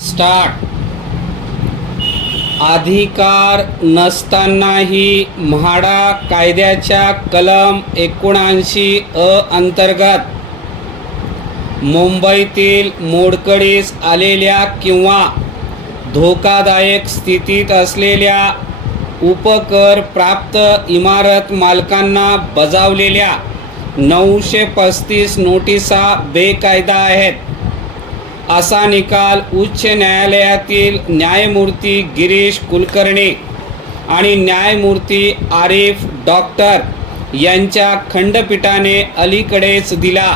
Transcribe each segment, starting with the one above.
Start. अधिकार नसतानाही म्हाडा कायद्याच्या कलम 79 अंतर्गत मुंबईतील मोडकळीस आलेल्या किंवा धोकादायक स्थितीत असलेल्या उपकर प्राप्त इमारत मालकांना बजावलेल्या 935 नोटिसा बेकायदा आहेत, असा निकाल उच्च न्यायालयातील न्यायमूर्ती गिरीश कुलकर्णी आणि न्यायमूर्ती आरिफ डॉक्टर यांच्या खंडपीठाने अलीकडेच दिला.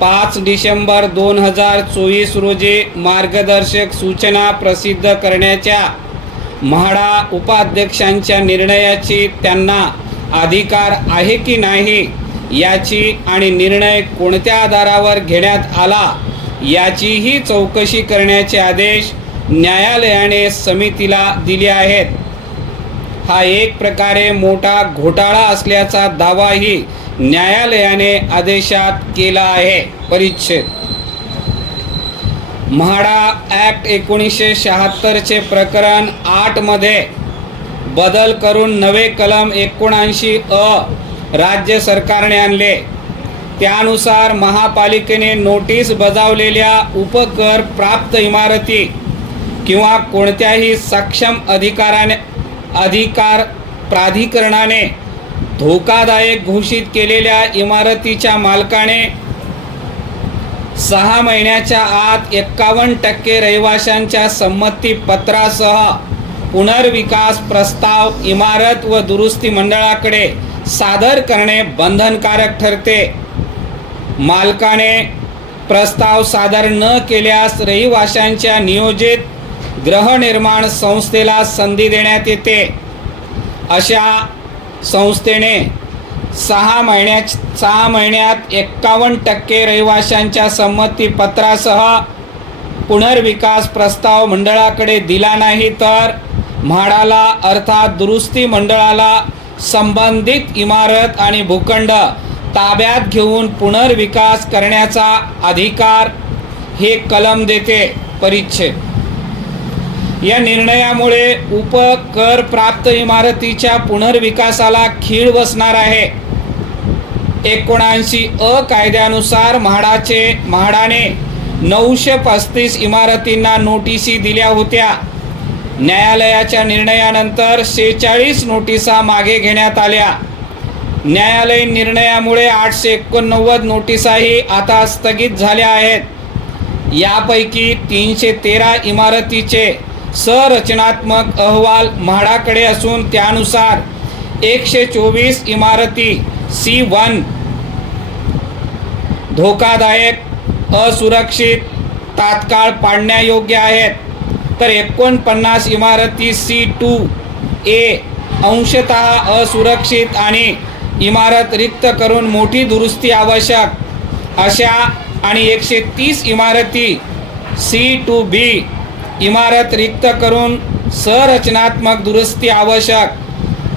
5 डिसेंबर 2024 रोजी मार्गदर्शक सूचना प्रसिद्ध करण्याच्या म्हाडा उपाध्यक्षांच्या निर्णयाची त्यांना अधिकार आहे की नाही याची आणि निर्णय कोणत्या आधारावर घेण्यात आला याचीही चौकशी करण्याचे आदेश न्यायालयाने समितीला दिले आहेत. हा एक प्रकारे मोठा घोटाळा असल्याचा दावाही न्यायालयाने आदेशात केला आहे. परिच्छेद म्हाडा ॲक्ट 1976 चे प्रकरण 8 मध्ये बदल करून नवे कलम 79 राज्य सरकारने आणले. त्यानुसार महापालिकेने नोटीस बजावलेल्या उपकर प्राप्त इमारती किंवा कोणत्याही सक्षम अधिकार प्राधिकरणाने धोकादायक घोषित केलेल्या इमारतीच्या मालकाने 6 महिन्याच्या आत 51% रहिवाशांच्या संमती पत्रासह पुनर्विकास प्रस्ताव इमारत व दुरुस्ती मंडळाकडे सादर करणे बंधनकारक ठरते. मालकाने प्रस्ताव सादर न केल्यास रहिवाशांच्या नियोजित गृहनिर्माण संस्थेला संधी देण्यात येते. अशा संस्थेने 6 महिन्यात 51% रहिवाशांच्या संमती पत्रासह पुनर्विकास प्रस्ताव मंडळाकडे दिला नाही तर म्हाडाला अर्थात दुरुस्ती मंडळाला संबंधित इमारत आणि भूखंड ताब्यात घेऊन पुनर्विकास करण्याचा अधिकार हे कलम देते. परिच्छेद या निर्णयामुळे उपकर प्राप्त इमारतीच्या पुनर्विकासाला खीळ बसणार आहे. 79 कायद्यानुसार म्हाडाने 935 इमारतींना नोटिसी दिल्या होत्या. न्यायालयाच्या निर्णयानंतर 46 नोटिसा मागे घेण्यात आल्या. न्यायालयीन निर्णयामुळे 889 नोटिसाही आता स्थगित झाल्या आहेत. यापैकी 313 इमारतीचे संरचनात्मक अहवाल म्हाडाकडे असून त्यानुसार 124 इमारती C1 धोकादायक, असुरक्षित, तात्काळ पाडण्यायोग्य आहेत, तर 49 इमारती C2A अंशतः असुरक्षित आणि इमारत रिक्त करून मोठी दुरुस्ती आवश्यक अशा आणि 130 इमारती C2B इमारत रिक्त करून संरचनात्मक दुरुस्ती आवश्यक,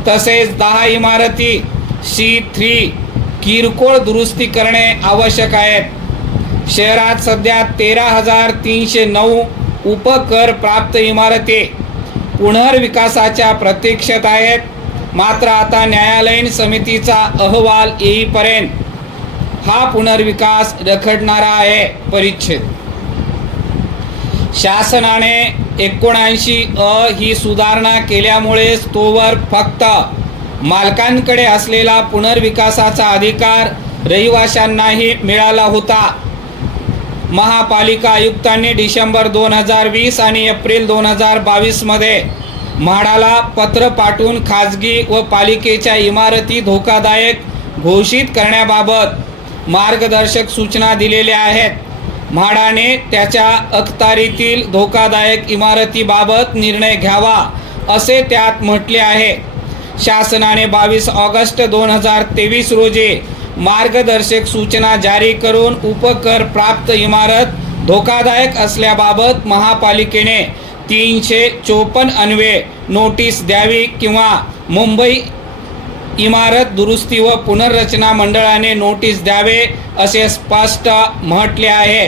तसेच 10 इमारती C3 किरकोळ दुरुस्ती करणे आवश्यक आहेत. शहरात सध्या 13,309 उपकर प्राप्त इमारती पुनर्विकासाच्या प्रतीक्षेत आहेत. मात्र आता न्यायालयीन समितीचा अहवाल येईपर्यंत हा पुनर्विकास रखडणारा आहे. परिच्छेद शासनाने 79 ही सुधारणा केल्यामुळे तोवर फक्त मालकांकडे असलेला पुनर्विकासाचा अधिकार रहिवाशांनाही मिळाला होता. महापालिका आयुक्तांनी डिसेंबर 2020 आणि एप्रिल 2022 मध्ये म्हाडाला पत्र पाठवून खाजगी व पालिकेच्या इमारती धोकादायक घोषित करण्याबाबत मार्गदर्शक सूचना दिलेल्या आहेत. म्हाडाने त्याच्या अखत्यारीतील धोकादायक इमारतीबाबत निर्णय घ्यावा असे त्यात म्हटले आहे. शासनाने 22 ऑगस्ट 2023 रोजी मार्गदर्शक सूचना जारी करून उपकर प्राप्त इमारत धोकादायक असल्याबाबत महापालिकेने 354 अन्वये नोटीस द्यावी किंवा मुंबई इमारत दुरुस्ती व पुनर्रचना मंडळाने नोटीस द्यावे असे स्पष्ट म्हटले आहे.